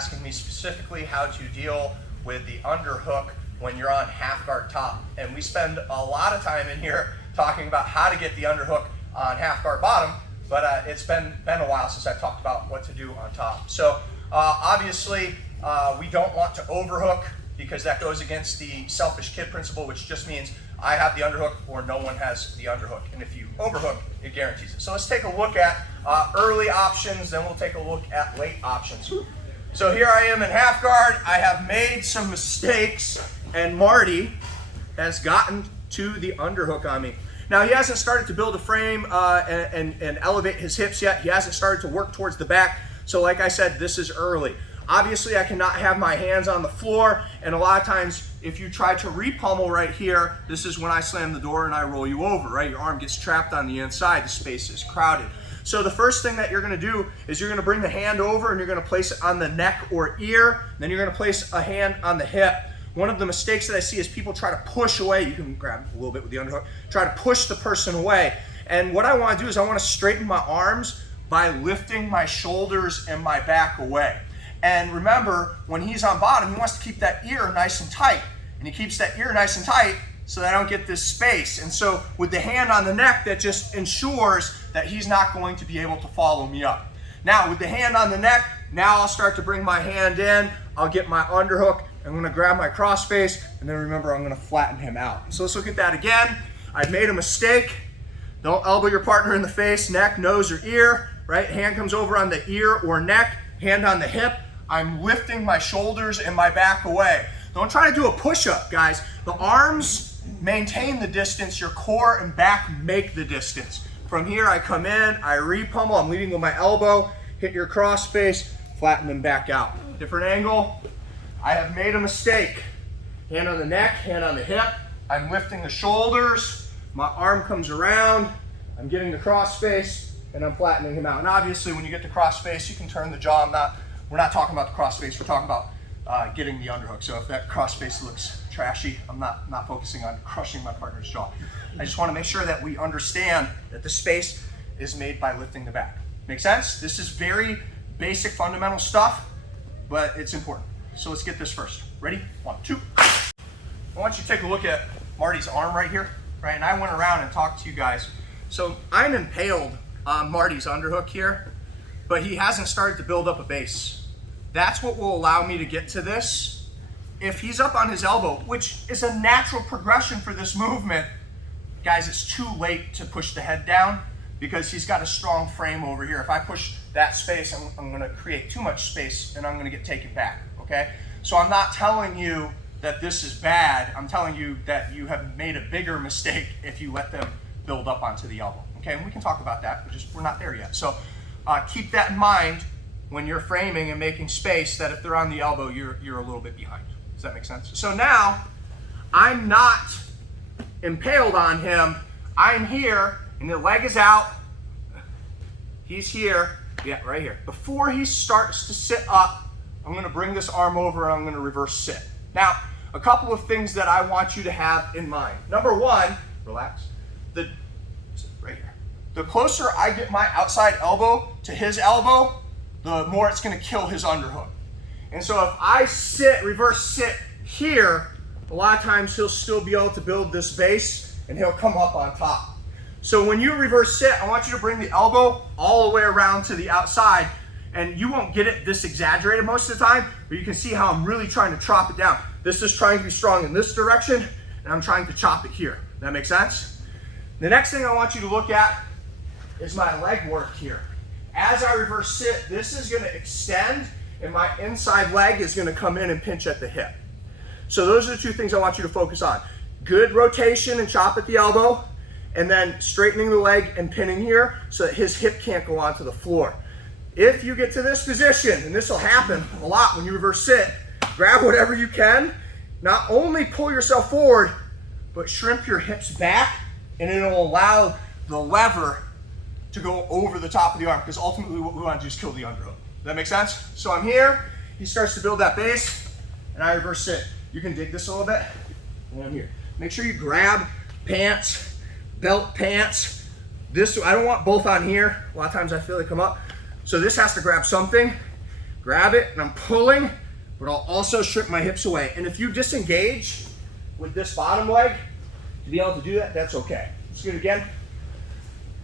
asking me specifically how to deal with the underhook when you're on half guard top. And we spend a lot of time in here talking about how to get the underhook on half guard bottom, but it's been a while since I've talked about what to do on top. So obviously we don't want to overhook because that goes against the selfish kid principle, which just means I have the underhook or no one has the underhook. And if you overhook, it guarantees it. So let's take a look at early options, then we'll take a look at late options. So here I am in half guard. I have made some mistakes and Marty has gotten to the underhook on me. Now he hasn't started to build a frame and elevate his hips yet. He hasn't started to work towards the back. So like I said, this is early. Obviously I cannot have my hands on the floor, and a lot of times if you try to repummel right here, this is when I slam the door and I roll you over, right? Your arm gets trapped on the inside, the space is crowded. So the first thing that you're gonna do is you're gonna bring the hand over and you're gonna place it on the neck or ear, then you're gonna place a hand on the hip. One of the mistakes that I see is people try to push away. You can grab a little bit with the underhook, try to push the person away. And what I wanna do is I wanna straighten my arms by lifting my shoulders and my back away. And remember, when he's on bottom, he wants to keep that ear nice and tight. And he keeps that ear nice and tight so that I don't get this space. And so with the hand on the neck, that just ensures that he's not going to be able to follow me up. Now with the hand on the neck, now I'll start to bring my hand in, I'll get my underhook, I'm gonna grab my crossface, and then remember I'm gonna flatten him out. So let's look at that again. I've made a mistake. Don't elbow your partner in the face, neck, nose, or ear, right? Hand comes over on the ear or neck, hand on the hip. I'm lifting my shoulders and my back away. Don't try to do a push-up, guys. The arms maintain the distance, your core and back make the distance. From here, I come in, I repummel, I'm leading with my elbow, hit your cross face, flatten them back out. Different angle. I have made a mistake. Hand on the neck, hand on the hip. I'm lifting the shoulders, my arm comes around, I'm getting the cross face, and I'm flattening him out. And obviously, when you get the cross face, you can turn the jaw. We're not talking about the cross face, we're talking about getting the underhook. So if that cross face looks trashy, I'm not focusing on crushing my partner's jaw. I just want to make sure that we understand that the space is made by lifting the back. Make sense? This is very basic fundamental stuff, but it's important. So let's get this first. Ready? 1, 2. I want you to take a look at Marty's arm right here, right? And I went around and talked to you guys. So I'm impaled on Marty's underhook here, but he hasn't started to build up a base. That's what will allow me to get to this. If he's up on his elbow, which is a natural progression for this movement, guys, it's too late to push the head down because he's got a strong frame over here. If I push that space, I'm gonna create too much space and I'm gonna get taken back, okay? So I'm not telling you that this is bad. I'm telling you that you have made a bigger mistake if you let them build up onto the elbow, okay? And we can talk about that, we're not there yet. So keep that in mind when you're framing and making space, that if they're on the elbow, you're a little bit behind. Does that make sense? So now, I'm not impaled on him. I'm here, and the leg is out. He's here, yeah, right here. Before he starts to sit up, I'm gonna bring this arm over and I'm gonna reverse sit. Now, a couple of things that I want you to have in mind. Number one, relax. Right here. The closer I get my outside elbow to his elbow, the more it's gonna kill his underhook. And so if I sit, reverse sit here, a lot of times he'll still be able to build this base and he'll come up on top. So when you reverse sit, I want you to bring the elbow all the way around to the outside, and you won't get it this exaggerated most of the time, but you can see how I'm really trying to chop it down. This is trying to be strong in this direction, and I'm trying to chop it here. That make sense? The next thing I want you to look at is my leg work here. As I reverse sit, this is gonna extend and my inside leg is gonna come in and pinch at the hip. So those are the two things I want you to focus on. Good rotation and chop at the elbow, and then straightening the leg and pinning here so that his hip can't go onto the floor. If you get to this position, and this will happen a lot when you reverse sit, grab whatever you can, not only pull yourself forward, but shrimp your hips back, and it'll allow the lever to go over the top of the arm, because ultimately what we want to do is kill the underhook. Does that make sense? So I'm here, he starts to build that base, and I reverse sit. You can dig this a little bit, and I'm here. Make sure you grab pants, belt pants. This, I don't want both on here. A lot of times I feel they come up. So this has to grab something. grab it and I'm pulling, but I'll also shrink my hips away. And if you disengage with this bottom leg, to be able to do that, that's okay. Let's do it again.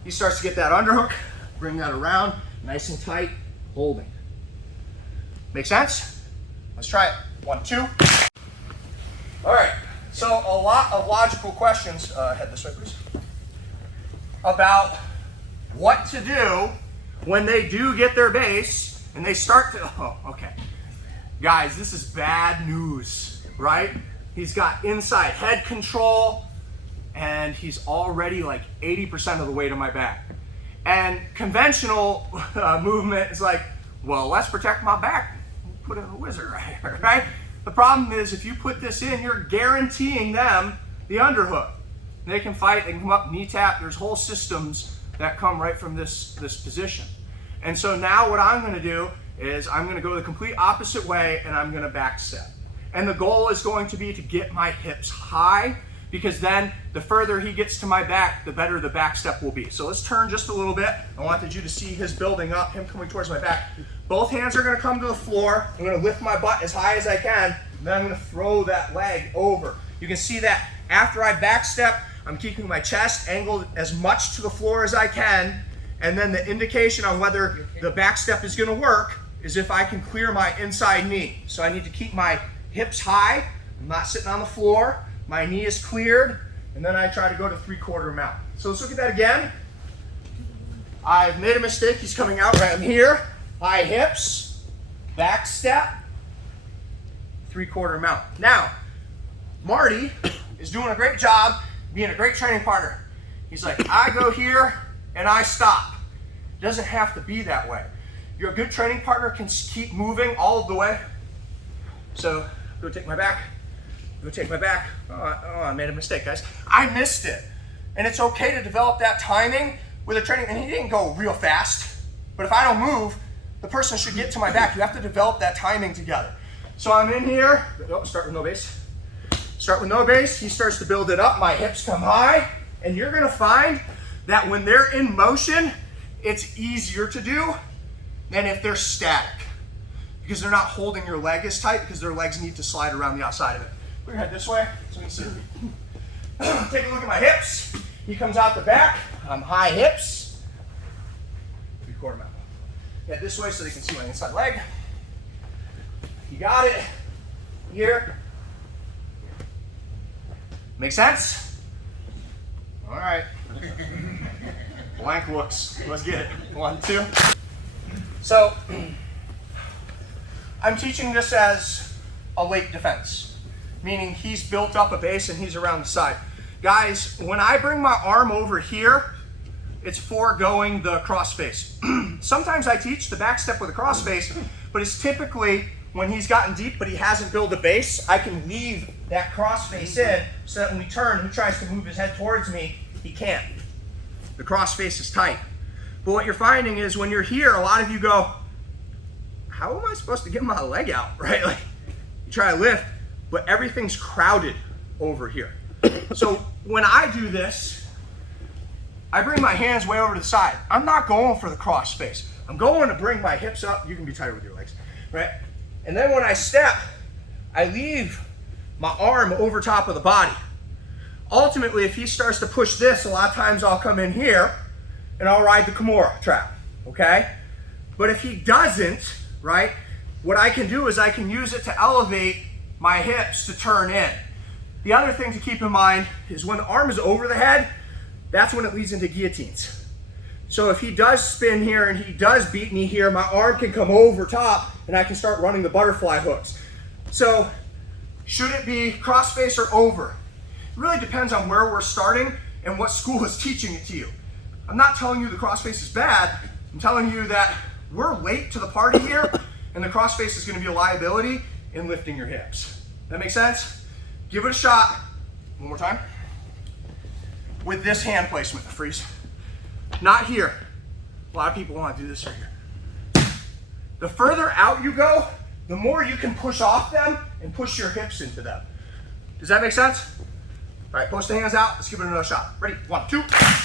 He starts to get that underhook, bring that around, nice and tight, holding. Make sense? Let's try it. 1, 2. All right, so a lot of logical questions, head this way please, about what to do when they do get their base and they start to, oh, okay. Guys, this is bad news, right? He's got inside head control and he's already like 80% of the way to my back. And conventional movement is like, well, let's protect my back. Put in a wizard right here, right? The problem is if you put this in, you're guaranteeing them the underhook. They can fight, they can come up, knee tap. There's whole systems that come right from this position. And so now what I'm gonna do is I'm gonna go the complete opposite way and I'm gonna back step. And the goal is going to be to get my hips high, because then the further he gets to my back, the better the back step will be. So let's turn just a little bit. I wanted you to see his building up, him coming towards my back. Both hands are gonna come to the floor. I'm gonna lift my butt as high as I can, and then I'm gonna throw that leg over. You can see that after I back step, I'm keeping my chest angled as much to the floor as I can, and then the indication on whether the back step is gonna work is if I can clear my inside knee. So I need to keep my hips high, I'm not sitting on the floor, my knee is cleared, and then I try to go to 3/4 mount. So let's look at that again. I've made a mistake, he's coming out right here. High hips, back step, 3/4 mount. Now, Marty is doing a great job being a great training partner. He's like, I go here and I stop. It doesn't have to be that way. Your good training partner can keep moving all of the way. So, go take my back, go take my back. Oh, I made a mistake, guys. I missed it. And it's okay to develop that timing with a training, and he didn't go real fast, but if I don't move, the person should get to my back. You have to develop that timing together. So I'm in here, start with no base. Start with no base, he starts to build it up, my hips come high, and you're gonna find that when they're in motion, it's easier to do than if they're static, because they're not holding your leg as tight, because their legs need to slide around the outside of it. Put your head this way, so you can see. Take a look at my hips. He comes out the back, I'm high hips, 3/4 mount. Head this way so they can see my inside leg. You got it. Here. Make sense? All right. Blank looks. Let's get it. 1, 2. So, I'm teaching this as a late defense, meaning he's built up a base and he's around the side. Guys, when I bring my arm over here, it's foregoing the cross face. Sometimes I teach the back step with a cross face, but it's typically when he's gotten deep but he hasn't built a base, I can leave that cross face in so that when we turn, he tries to move his head towards me, he can't. The cross face is tight. But what you're finding is when you're here, a lot of you go, how am I supposed to get my leg out, right? Like, you try to lift, but everything's crowded over here. So when I do this, I bring my hands way over to the side. I'm not going for the cross face. I'm going to bring my hips up. You can be tighter with your legs, right? And then when I step, I leave my arm over top of the body. Ultimately, if he starts to push this, a lot of times I'll come in here and I'll ride the Kimura trap, okay? But if he doesn't, right, what I can do is I can use it to elevate my hips to turn in. The other thing to keep in mind is when the arm is over the head, that's when it leads into guillotines. So if he does spin here and he does beat me here, my arm can come over top and I can start running the butterfly hooks. So should it be crossface or over? It really depends on where we're starting and what school is teaching it to you. I'm not telling you the crossface is bad. I'm telling you that we're late to the party here and the crossface is going to be a liability in lifting your hips. That make sense? Give it a shot. One more time. With this hand placement, freeze. Not here. A lot of people want to do this right here. The further out you go, the more you can push off them and push your hips into them. Does that make sense? All right, post the hands out. Let's give it another shot. Ready? 1, 2.